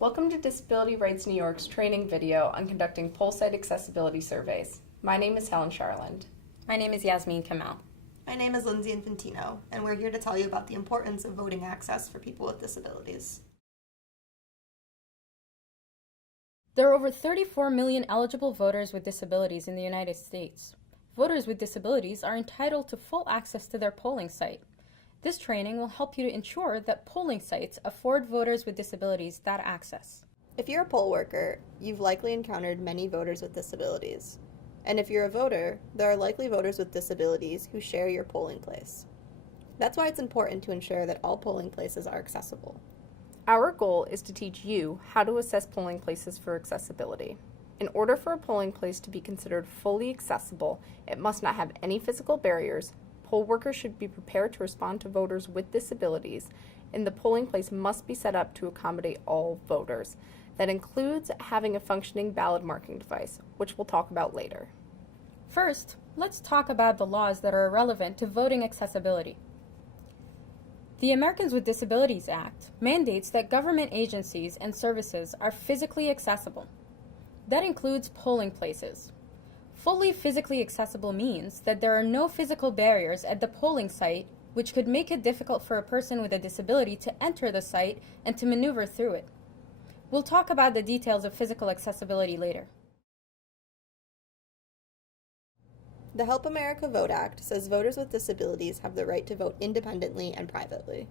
Welcome to Disability Rights New York's training video on conducting poll site accessibility surveys. My name is Helen Charland. My name is Yasmin Kamal. My name is Lindsay Infantino, and we're here to tell you about the importance of voting access for people with disabilities. There are over 34 million eligible voters with disabilities in the United States. Voters with disabilities are entitled to full access to their polling site. This training will help you to ensure that polling sites afford voters with disabilities that access. If you're a poll worker, you've likely encountered many voters with disabilities. And if you're a voter, there are likely voters with disabilities who share your polling place. That's why it's important to ensure that all polling places are accessible. Our goal is to teach you how to assess polling places for accessibility. In order for a polling place to be considered fully accessible, it must not have any physical barriers. Poll workers should be prepared to respond to voters with disabilities, and the polling place must be set up to accommodate all voters. That includes having a functioning ballot marking device, which we'll talk about later. First, let's talk about the laws that are relevant to voting accessibility. The Americans with Disabilities Act mandates that government agencies and services are physically accessible. That includes polling places. Fully physically accessible means that there are no physical barriers at the polling site which could make it difficult for a person with a disability to enter the site and to maneuver through it. We'll talk about the details of physical accessibility later. The Help America Vote Act says voters with disabilities have the right to vote independently and privately.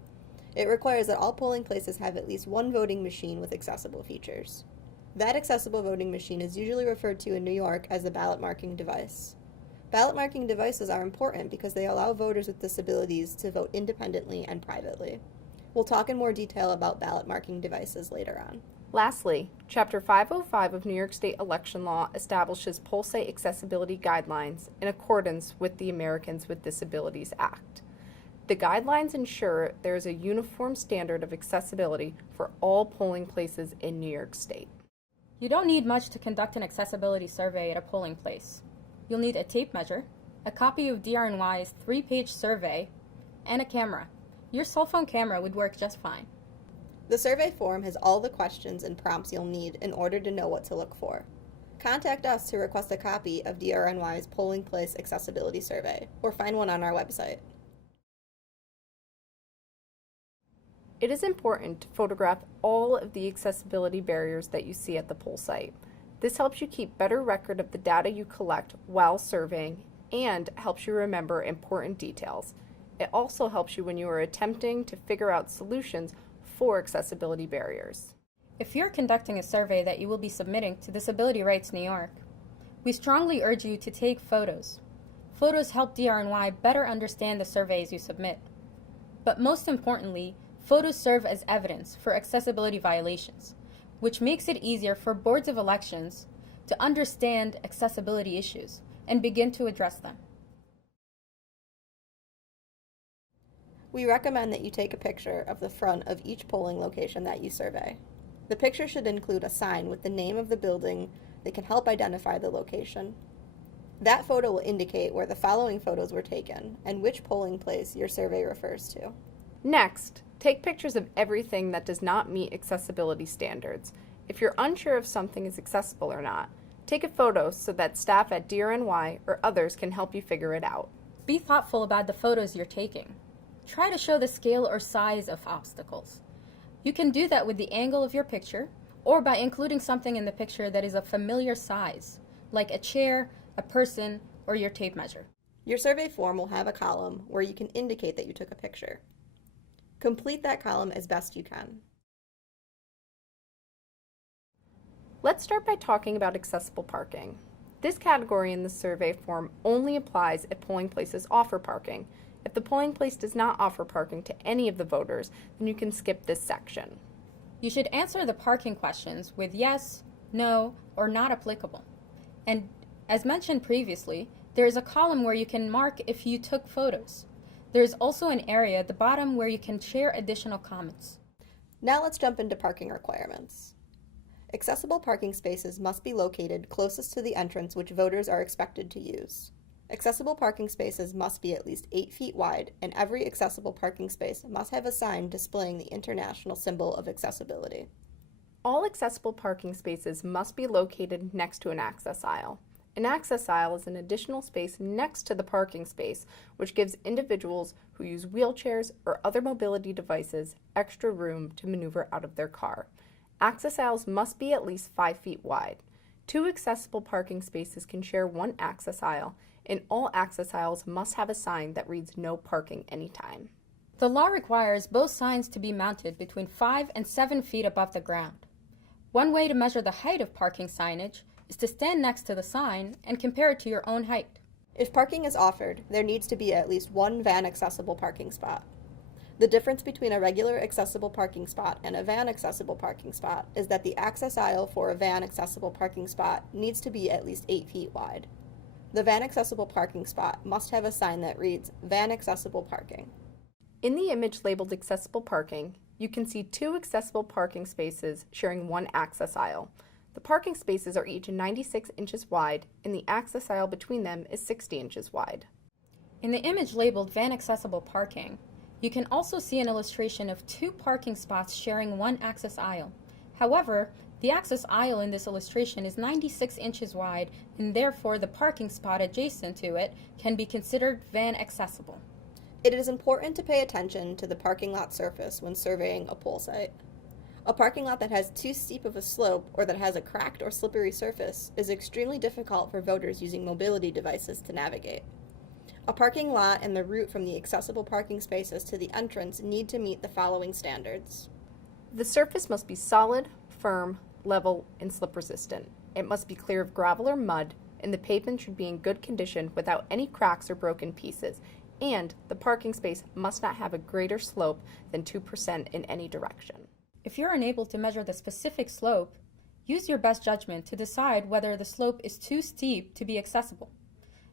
It requires that all polling places have at least one voting machine with accessible features. That accessible voting machine is usually referred to in New York as the ballot marking device. Ballot marking devices are important because they allow voters with disabilities to vote independently and privately. We'll talk in more detail about ballot marking devices later on. Lastly, Chapter 505 of New York State election law establishes poll site accessibility guidelines in accordance with the Americans with Disabilities Act. The guidelines ensure there is a uniform standard of accessibility for all polling places in New York State. You don't need much to conduct an accessibility survey at a polling place. You'll need a tape measure, a copy of DRNY's 3-page survey, and a camera. Your cell phone camera would work just fine. The survey form has all the questions and prompts you'll need in order to know what to look for. Contact us to request a copy of DRNY's Polling Place Accessibility Survey, or find one on our website. It is important to photograph all of the accessibility barriers that you see at the poll site. This helps you keep better record of the data you collect while surveying and helps you remember important details. It also helps you when you are attempting to figure out solutions for accessibility barriers. If you're conducting a survey that you will be submitting to Disability Rights New York, we strongly urge you to take photos. Photos help DRNY better understand the surveys you submit. But most importantly, photos serve as evidence for accessibility violations, which makes it easier for boards of elections to understand accessibility issues and begin to address them. We recommend that you take a picture of the front of each polling location that you survey. The picture should include a sign with the name of the building that can help identify the location. That photo will indicate where the following photos were taken and which polling place your survey refers to. Next, take pictures of everything that does not meet accessibility standards. If you're unsure if something is accessible or not, take a photo so that staff at DRNY or others can help you figure it out. Be thoughtful about the photos you're taking. Try to show the scale or size of obstacles. You can do that with the angle of your picture or by including something in the picture that is a familiar size, like a chair, a person, or your tape measure. Your survey form will have a column where you can indicate that you took a picture. Complete that column as best you can. Let's start by talking about accessible parking. This category in the survey form only applies if polling places offer parking. If the polling place does not offer parking to any of the voters, then you can skip this section. You should answer the parking questions with yes, no, or not applicable. And as mentioned previously, there is a column where you can mark if you took photos. There is also an area at the bottom where you can share additional comments. Now let's jump into parking requirements. Accessible parking spaces must be located closest to the entrance which voters are expected to use. Accessible parking spaces must be at least 8 feet wide, and every accessible parking space must have a sign displaying the international symbol of accessibility. All accessible parking spaces must be located next to an access aisle. An access aisle is an additional space next to the parking space, which gives individuals who use wheelchairs or other mobility devices extra room to maneuver out of their car. Access aisles must be at least 5 feet wide. 2 accessible parking spaces can share one access aisle, and all access aisles must have a sign that reads "No parking anytime." The law requires both signs to be mounted between 5 and 7 feet above the ground. One way to measure the height of parking signage is to stand next to the sign and compare it to your own height. If parking is offered, there needs to be at least one van accessible parking spot. The difference between a regular accessible parking spot and a van accessible parking spot is that the access aisle for a van accessible parking spot needs to be at least 8 feet wide. The van accessible parking spot must have a sign that reads "Van accessible parking." In the image labeled accessible parking, you can see 2 accessible parking spaces sharing one access aisle. The parking spaces are each 96 inches wide, and the access aisle between them is 60 inches wide. In the image labeled Van Accessible Parking, you can also see an illustration of 2 parking spots sharing one access aisle. However, the access aisle in this illustration is 96 inches wide, and therefore the parking spot adjacent to it can be considered van accessible. It is important to pay attention to the parking lot surface when surveying a poll site. A parking lot that has too steep of a slope or that has a cracked or slippery surface is extremely difficult for voters using mobility devices to navigate. A parking lot and the route from the accessible parking spaces to the entrance need to meet the following standards. The surface must be solid, firm, level, and slip resistant. It must be clear of gravel or mud, and the pavement should be in good condition without any cracks or broken pieces, and the parking space must not have a greater slope than 2% in any direction. If you're unable to measure the specific slope, use your best judgment to decide whether the slope is too steep to be accessible.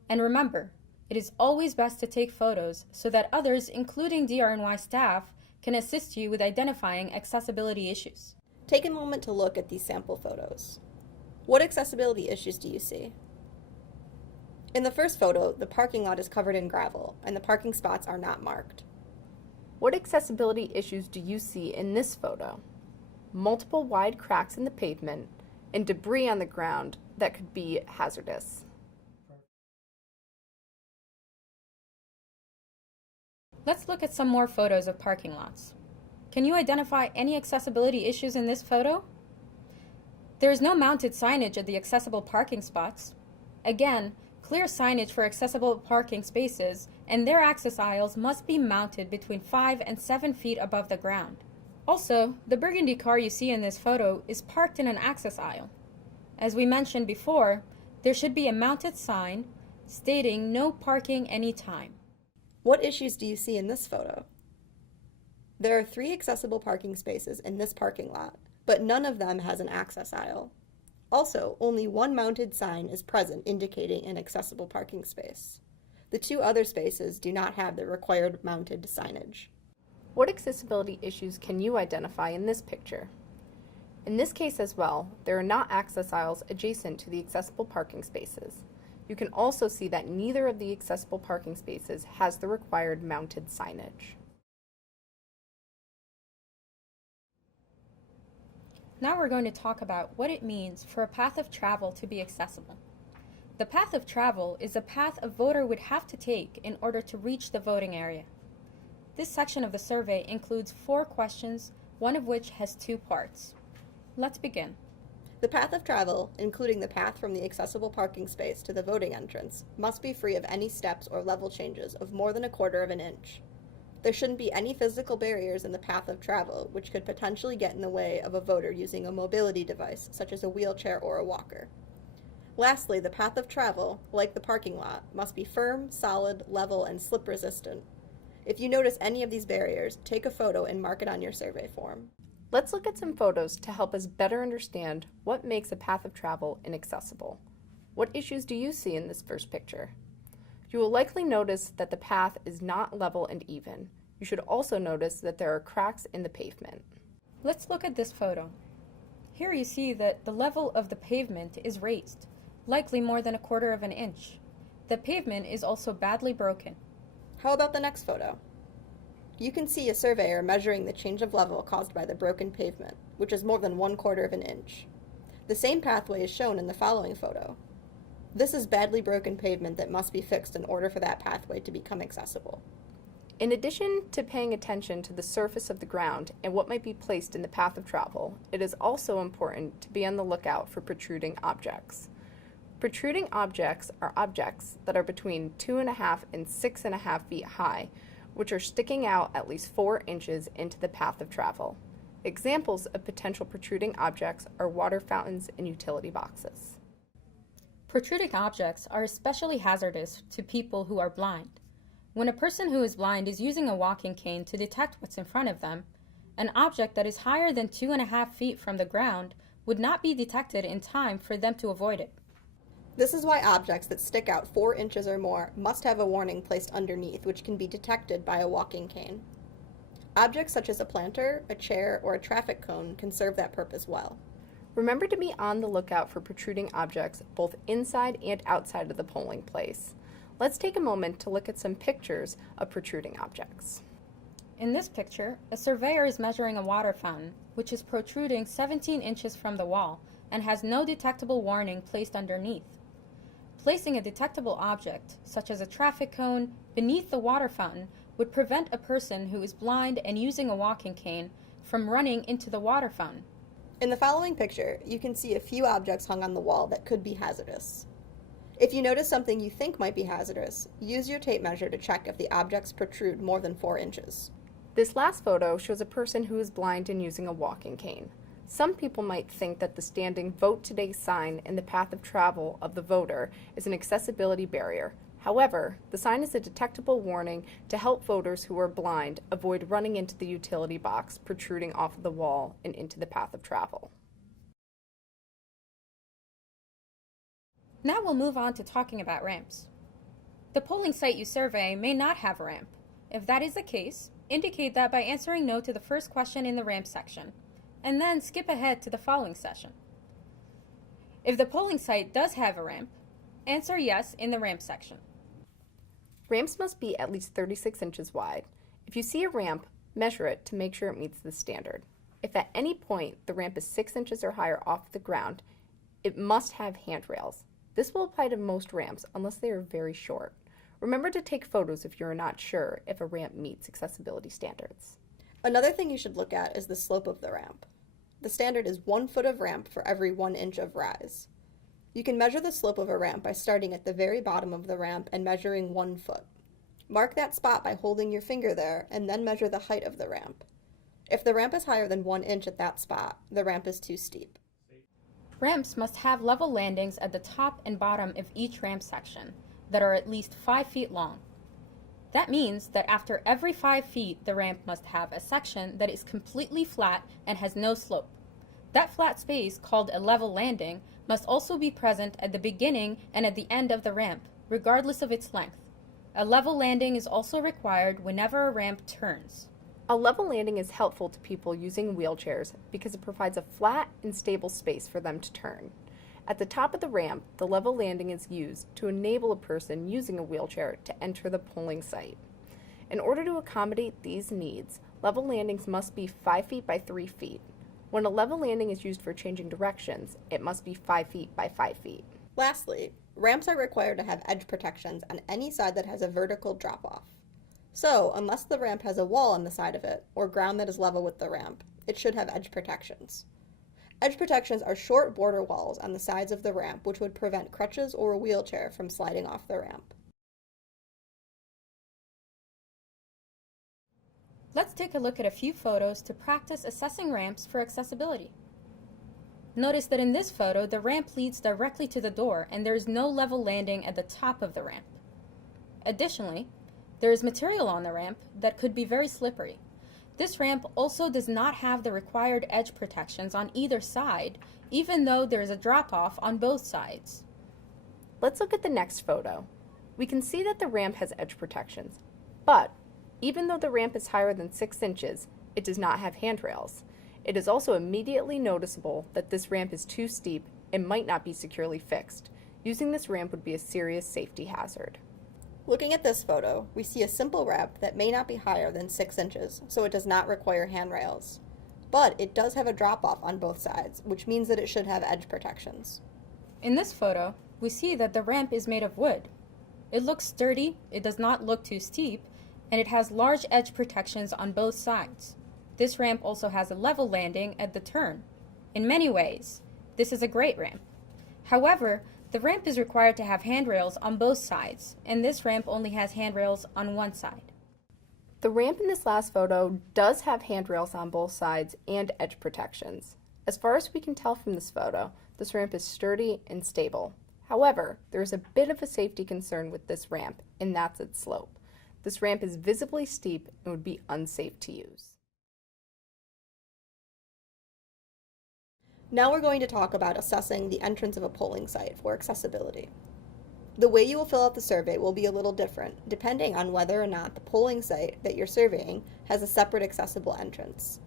And remember, it is always best to take photos so that others, including DRNY staff, can assist you with identifying accessibility issues. Take a moment to look at these sample photos. What accessibility issues do you see? In the first photo, the parking lot is covered in gravel, and the parking spots are not marked. What accessibility issues do you see in this photo? Multiple wide cracks in the pavement and debris on the ground that could be hazardous. Let's look at some more photos of parking lots. Can you identify any accessibility issues in this photo? There is no mounted signage at the accessible parking spots. Again, clear signage for accessible parking spaces and their access aisles must be mounted between 5 and 7 feet above the ground. Also, the burgundy car you see in this photo is parked in an access aisle. As we mentioned before, there should be a mounted sign stating "No parking anytime." What issues do you see in this photo? There are 3 accessible parking spaces in this parking lot, but none of them has an access aisle. Also, only one mounted sign is present indicating an accessible parking space. The 2 other spaces do not have the required mounted signage. What accessibility issues can you identify in this picture? In this case as well, there are not access aisles adjacent to the accessible parking spaces. You can also see that neither of the accessible parking spaces has the required mounted signage. Now we're going to talk about what it means for a path of travel to be accessible. The path of travel is a path a voter would have to take in order to reach the voting area. This section of the survey includes 4 questions, one of which has 2 parts. Let's begin. The path of travel, including the path from the accessible parking space to the voting entrance, must be free of any steps or level changes of more than 1/4 of an inch. There shouldn't be any physical barriers in the path of travel which could potentially get in the way of a voter using a mobility device, such as a wheelchair or a walker. Lastly, the path of travel, like the parking lot, must be firm, solid, level, and slip resistant. If you notice any of these barriers, take a photo and mark it on your survey form. Let's look at some photos to help us better understand what makes a path of travel inaccessible. What issues do you see in this first picture? You will likely notice that the path is not level and even. You should also notice that there are cracks in the pavement. Let's look at this photo. Here you see that the level of the pavement is raised, likely more than 1/4 of an inch. The pavement is also badly broken. How about the next photo? You can see a surveyor measuring the change of level caused by the broken pavement. which is more than 1/4 of an inch. The same pathway is shown in the following photo. This is badly broken pavement that must be fixed in order for that pathway to become accessible. In addition to paying attention to the surface of the ground and what might be placed in the path of travel, it is also important to be on the lookout for protruding objects. Protruding objects are objects that are between 2.5 and 6.5 feet high, which are sticking out at least 4 inches into the path of travel. Examples of potential protruding objects are water fountains and utility boxes. Protruding objects are especially hazardous to people who are blind. When a person who is blind is using a walking cane to detect what's in front of them, an object that is higher than 2.5 feet from the ground would not be detected in time for them to avoid it. This is why objects that stick out 4 inches or more must have a warning placed underneath, which can be detected by a walking cane. Objects such as a planter, a chair, or a traffic cone can serve that purpose well. Remember to be on the lookout for protruding objects both inside and outside of the polling place. Let's take a moment to look at some pictures of protruding objects. In this picture, a surveyor is measuring a water fountain, which is protruding 17 inches from the wall and has no detectable warning placed underneath. Placing a detectable object, such as a traffic cone, beneath the water fountain would prevent a person who is blind and using a walking cane from running into the water fountain. In the following picture, you can see a few objects hung on the wall that could be hazardous. If you notice something you think might be hazardous, use your tape measure to check if the objects protrude more than 4 inches. This last photo shows a person who is blind and using a walking cane. Some people might think that the standing "Vote Today" sign in the path of travel of the voter is an accessibility barrier. However, the sign is a detectable warning to help voters who are blind avoid running into the utility box protruding off of the wall and into the path of travel. Now we'll move on to talking about ramps. The polling site you survey may not have a ramp. If that is the case, indicate that by answering no to the first question in the ramp section, and then skip ahead to the following session. If the polling site does have a ramp, answer yes in the ramp section. Ramps must be at least 36 inches wide. If you see a ramp, measure it to make sure it meets the standard. If at any point the ramp is 6 inches or higher off the ground, it must have handrails. This will apply to most ramps unless they are very short. Remember to take photos if you are not sure if a ramp meets accessibility standards. Another thing you should look at is the slope of the ramp. The standard is 1 foot of ramp for every 1 inch of rise. You can measure the slope of a ramp by starting at the very bottom of the ramp and measuring 1 foot. Mark that spot by holding your finger there and then measure the height of the ramp. If the ramp is higher than 1 inch at that spot, the ramp is too steep. Ramps must have level landings at the top and bottom of each ramp section that are at least 5 feet long. That means that after every 5 feet, the ramp must have a section that is completely flat and has no slope. That flat space, called a level landing, must also be present at the beginning and at the end of the ramp, regardless of its length. A level landing is also required whenever a ramp turns. A level landing is helpful to people using wheelchairs because it provides a flat and stable space for them to turn. At the top of the ramp, the level landing is used to enable a person using a wheelchair to enter the polling site. In order to accommodate these needs, level landings must be 5 feet by 3 feet. When a level landing is used for changing directions, it must be 5 feet by 5 feet. Lastly, ramps are required to have edge protections on any side that has a vertical drop-off. So, unless the ramp has a wall on the side of it, or ground that is level with the ramp, it should have edge protections. Edge protections are short border walls on the sides of the ramp which would prevent crutches or a wheelchair from sliding off the ramp. Let's take a look at a few photos to practice assessing ramps for accessibility. Notice that in this photo, the ramp leads directly to the door and there is no level landing at the top of the ramp. Additionally, there is material on the ramp that could be very slippery. This ramp also does not have the required edge protections on either side, even though there is a drop-off on both sides. Let's look at the next photo. We can see that the ramp has edge protections, but even though the ramp is higher than 6 inches, it does not have handrails. It is also immediately noticeable that this ramp is too steep and might not be securely fixed. Using this ramp would be a serious safety hazard. Looking at this photo, we see a simple ramp that may not be higher than 6 inches, so it does not require handrails. but it does have a drop-off on both sides, which means that it should have edge protections. In this photo, we see that the ramp is made of wood. It looks sturdy, it does not look too steep, and it has large edge protections on both sides. This ramp also has a level landing at the turn. In many ways, this is a great ramp. However, the ramp is required to have handrails on both sides, and this ramp only has handrails on one side. The ramp in this last photo does have handrails on both sides and edge protections. As far as we can tell from this photo, this ramp is sturdy and stable. However, there is a bit of a safety concern with this ramp, and that's its slope. This ramp is visibly steep and would be unsafe to use. Now we're going to talk about assessing the entrance of a polling site for accessibility. The way you will fill out the survey will be a little different, depending on whether or not the polling site that you're surveying has a separate accessible entrance.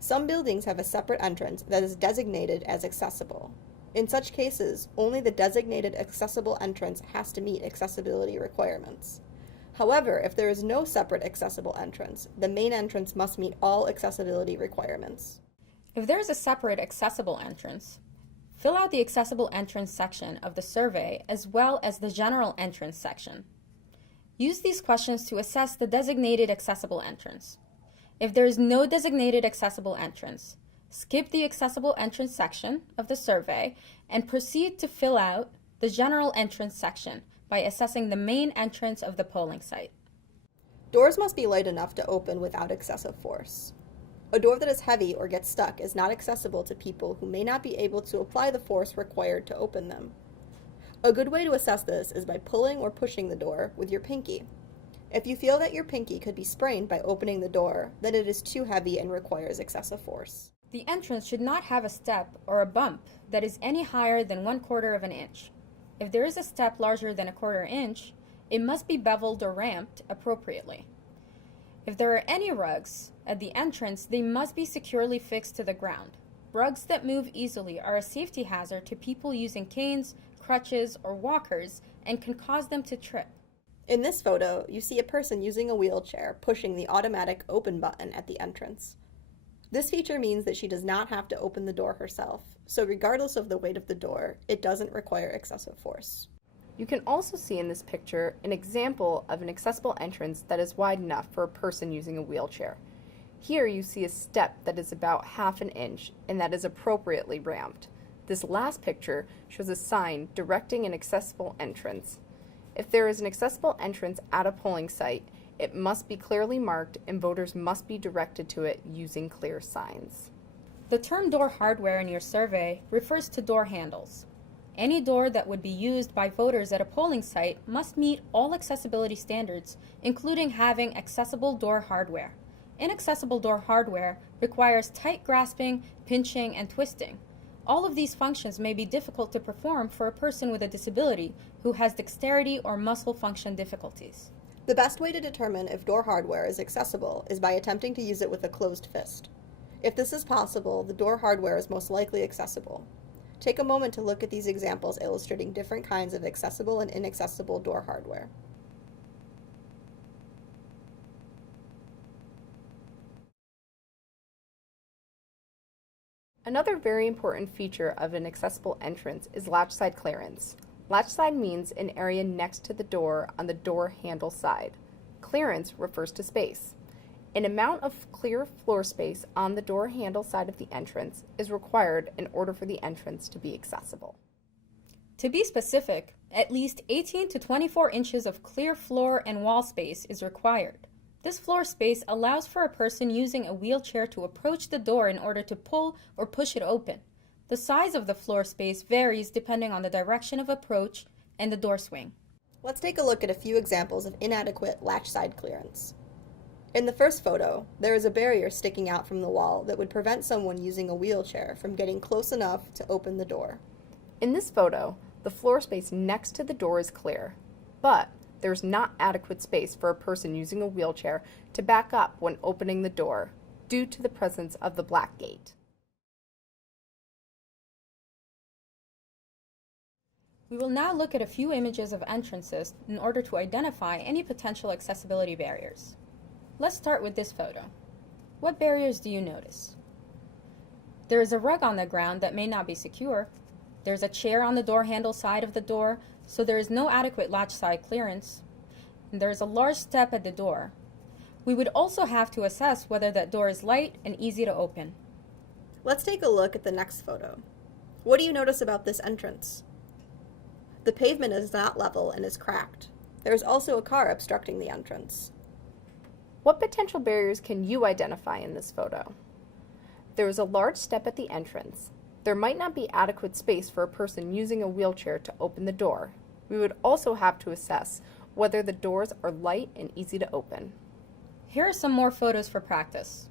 Some buildings have a separate entrance that is designated as accessible. In such cases, only the designated accessible entrance has to meet accessibility requirements. However, if there is no separate accessible entrance, the main entrance must meet all accessibility requirements. If there is a separate accessible entrance, fill out the accessible entrance section of the survey as well as the general entrance section. Use these questions to assess the designated accessible entrance. If there is no designated accessible entrance, skip the accessible entrance section of the survey and proceed to fill out the general entrance section by assessing the main entrance of the polling site. Doors must be light enough to open without excessive force. A door that is heavy or gets stuck is not accessible to people who may not be able to apply the force required to open them. A good way to assess this is by pulling or pushing the door with your pinky. If you feel that your pinky could be sprained by opening the door, then it is too heavy and requires excessive force. The entrance should not have a step or a bump that is any higher than 1/4 of an inch. If there is a step larger than 1/4 inch, it must be beveled or ramped appropriately. If there are any rugs at the entrance, they must be securely fixed to the ground. Rugs that move easily are a safety hazard to people using canes, crutches, or walkers and can cause them to trip. In this photo, you see a person using a wheelchair pushing the automatic open button at the entrance. This feature means that she does not have to open the door herself, so regardless of the weight of the door, it doesn't require excessive force. You can also see in this picture an example of an accessible entrance that is wide enough for a person using a wheelchair. Here you see a step that is about 1/2 inch and that is appropriately ramped. This last picture shows a sign directing an accessible entrance. If there is an accessible entrance at a polling site, it must be clearly marked and voters must be directed to it using clear signs. The term door hardware in your survey refers to door handles. Any door that would be used by voters at a polling site must meet all accessibility standards, including having accessible door hardware. Inaccessible door hardware requires tight grasping, pinching, and twisting. All of these functions may be difficult to perform for a person with a disability who has dexterity or muscle function difficulties. The best way to determine if door hardware is accessible is by attempting to use it with a closed fist. If this is possible, the door hardware is most likely accessible. Take a moment to look at these examples illustrating different kinds of accessible and inaccessible door hardware. Another very important feature of an accessible entrance is latch side clearance. Latch side means an area next to the door on the door handle side. Clearance refers to space. An amount of clear floor space on the door handle side of the entrance is required in order for the entrance to be accessible. To be specific, at least 18 to 24 inches of clear floor and wall space is required. This floor space allows for a person using a wheelchair to approach the door in order to pull or push it open. The size of the floor space varies depending on the direction of approach and the door swing. Let's take a look at a few examples of inadequate latch side clearance. In the first photo, there is a barrier sticking out from the wall that would prevent someone using a wheelchair from getting close enough to open the door. In this photo, the floor space next to the door is clear, but there's not adequate space for a person using a wheelchair to back up when opening the door due to the presence of the black gate. We will now look at a few images of entrances in order to identify any potential accessibility barriers. Let's start with this photo. What barriers do you notice? There is a rug on the ground that may not be secure. There's a chair on the door handle side of the door, so there is no adequate latch side clearance. And there is a large step at the door. We would also have to assess whether that door is light and easy to open. Let's take a look at the next photo. What do you notice about this entrance? The pavement is not level and is cracked. There is also a car obstructing the entrance. What potential barriers can you identify in this photo? There is a large step at the entrance. There might not be adequate space for a person using a wheelchair to open the door. We would also have to assess whether the doors are light and easy to open. Here are some more photos for practice.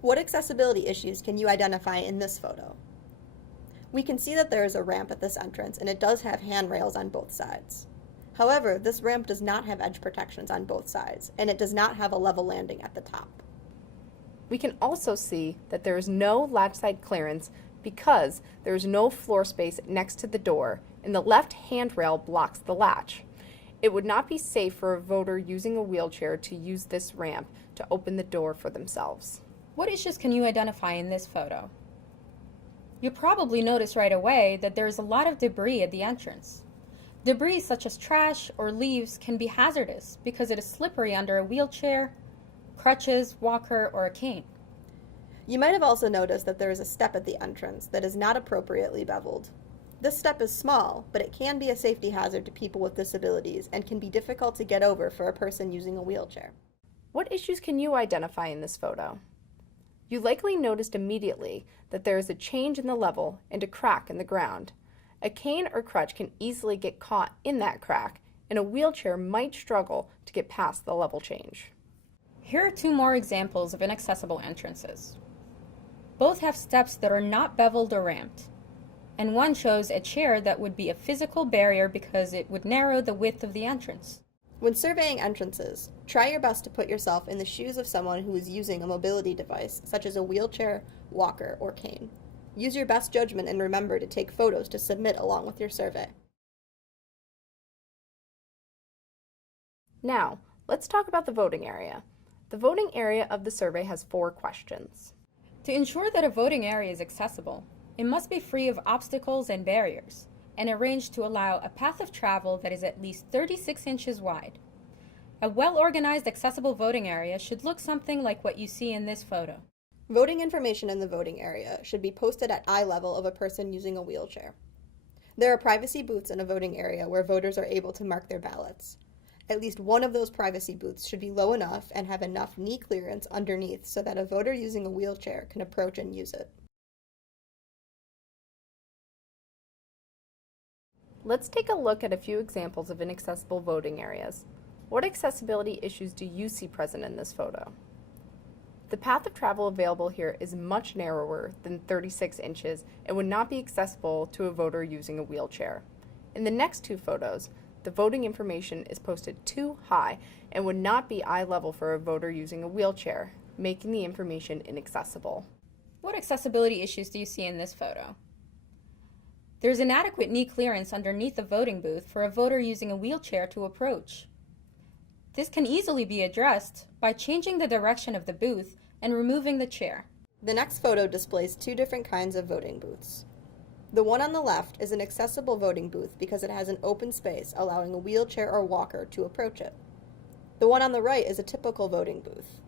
What accessibility issues can you identify in this photo? We can see that there is a ramp at this entrance and it does have handrails on both sides. However, this ramp does not have edge protections on both sides and it does not have a level landing at the top. We can also see that there is no latch side clearance because there is no floor space next to the door and the left handrail blocks the latch. It would not be safe for a voter using a wheelchair to use this ramp to open the door for themselves. What issues can you identify in this photo? You probably notice right away that there is a lot of debris at the entrance. Debris such as trash or leaves can be hazardous because it is slippery under a wheelchair, crutches, walker, or a cane. You might have also noticed that there is a step at the entrance that is not appropriately beveled. This step is small, but it can be a safety hazard to people with disabilities and can be difficult to get over for a person using a wheelchair. What issues can you identify in this photo? You likely noticed immediately that there is a change in the level and a crack in the ground. A cane or crutch can easily get caught in that crack, and a wheelchair might struggle to get past the level change. Here are two more examples of inaccessible entrances. Both have steps that are not beveled or ramped, and one shows a chair that would be a physical barrier because it would narrow the width of the entrance. When surveying entrances, try your best to put yourself in the shoes of someone who is using a mobility device, such as a wheelchair, walker, or cane. Use your best judgment and remember to take photos to submit along with your survey. Now, let's talk about the voting area. The voting area of the survey has 4 questions. To ensure that a voting area is accessible, it must be free of obstacles and barriers, and arranged to allow a path of travel that is at least 36 inches wide. A well-organized accessible voting area should look something like what you see in this photo. Voting information in the voting area should be posted at eye level of a person using a wheelchair. There are privacy booths in a voting area where voters are able to mark their ballots. At least one of those privacy booths should be low enough and have enough knee clearance underneath so that a voter using a wheelchair can approach and use it. Let's take a look at a few examples of inaccessible voting areas. What accessibility issues do you see present in this photo? The path of travel available here is much narrower than 36 inches and would not be accessible to a voter using a wheelchair. In the next 2 photos, the voting information is posted too high and would not be eye level for a voter using a wheelchair, making the information inaccessible. What accessibility issues do you see in this photo? There's inadequate knee clearance underneath the voting booth for a voter using a wheelchair to approach. This can easily be addressed by changing the direction of the booth and removing the chair. The next photo displays 2 different kinds of voting booths. The one on the left is an accessible voting booth because it has an open space allowing a wheelchair or walker to approach it. The one on the right is a typical voting booth.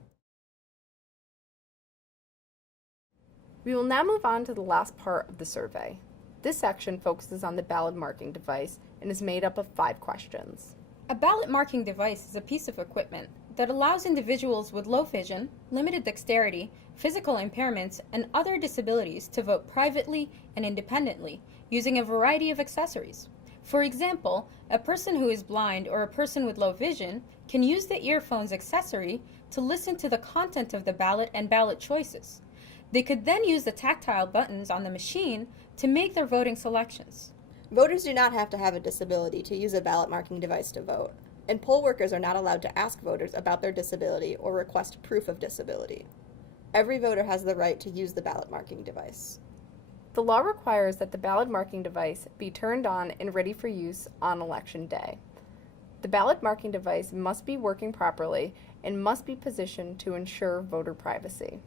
We will now move on to the last part of the survey. This section focuses on the ballot marking device and is made up of 5 questions. A ballot marking device is a piece of equipment that allows individuals with low vision, limited dexterity, physical impairments, and other disabilities to vote privately and independently using a variety of accessories. For example, a person who is blind or a person with low vision can use the earphones accessory to listen to the content of the ballot and ballot choices. They could then use the tactile buttons on the machine to make their voting selections. Voters do not have to have a disability to use a ballot marking device to vote, and poll workers are not allowed to ask voters about their disability or request proof of disability. Every voter has the right to use the ballot marking device. The law requires that the ballot marking device be turned on and ready for use on election day. The ballot marking device must be working properly and must be positioned to ensure voter privacy.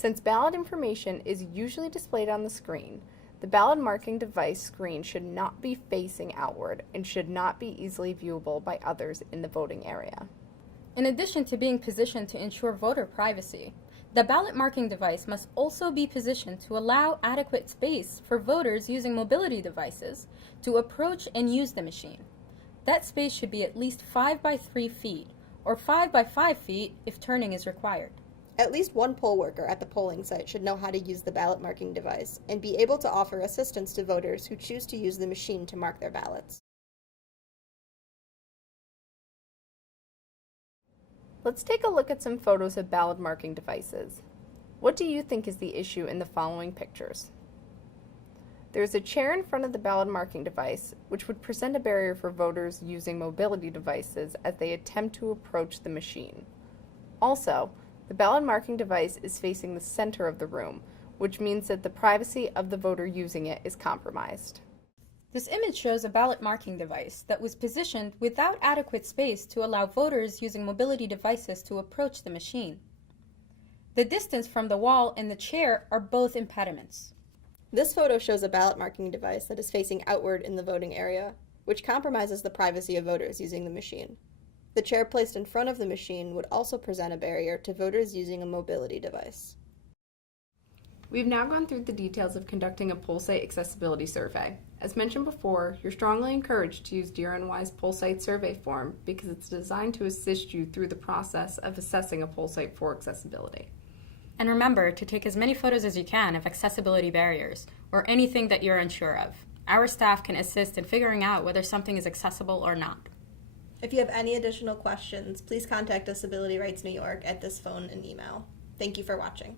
Since ballot information is usually displayed on the screen, the ballot marking device screen should not be facing outward and should not be easily viewable by others in the voting area. In addition to being positioned to ensure voter privacy, the ballot marking device must also be positioned to allow adequate space for voters using mobility devices to approach and use the machine. That space should be at least 5 by 3 feet, or 5 by 5 feet if turning is required. At least one poll worker at the polling site should know how to use the ballot marking device and be able to offer assistance to voters who choose to use the machine to mark their ballots. Let's take a look at some photos of ballot marking devices. What do you think is the issue in the following pictures? There's a chair in front of the ballot marking device, which would present a barrier for voters using mobility devices as they attempt to approach the machine. Also, the ballot marking device is facing the center of the room, which means that the privacy of the voter using it is compromised. This image shows a ballot marking device that was positioned without adequate space to allow voters using mobility devices to approach the machine. The distance from the wall and the chair are both impediments. This photo shows a ballot marking device that is facing outward in the voting area, which compromises the privacy of voters using the machine. The chair placed in front of the machine would also present a barrier to voters using a mobility device. We've now gone through the details of conducting a poll site accessibility survey. As mentioned before, you're strongly encouraged to use DRNY's poll site survey form because it's designed to assist you through the process of assessing a poll site for accessibility. And remember to take as many photos as you can of accessibility barriers or anything that you're unsure of. Our staff can assist in figuring out whether something is accessible or not. If you have any additional questions, please contact Disability Rights New York at this phone and email. Thank you for watching.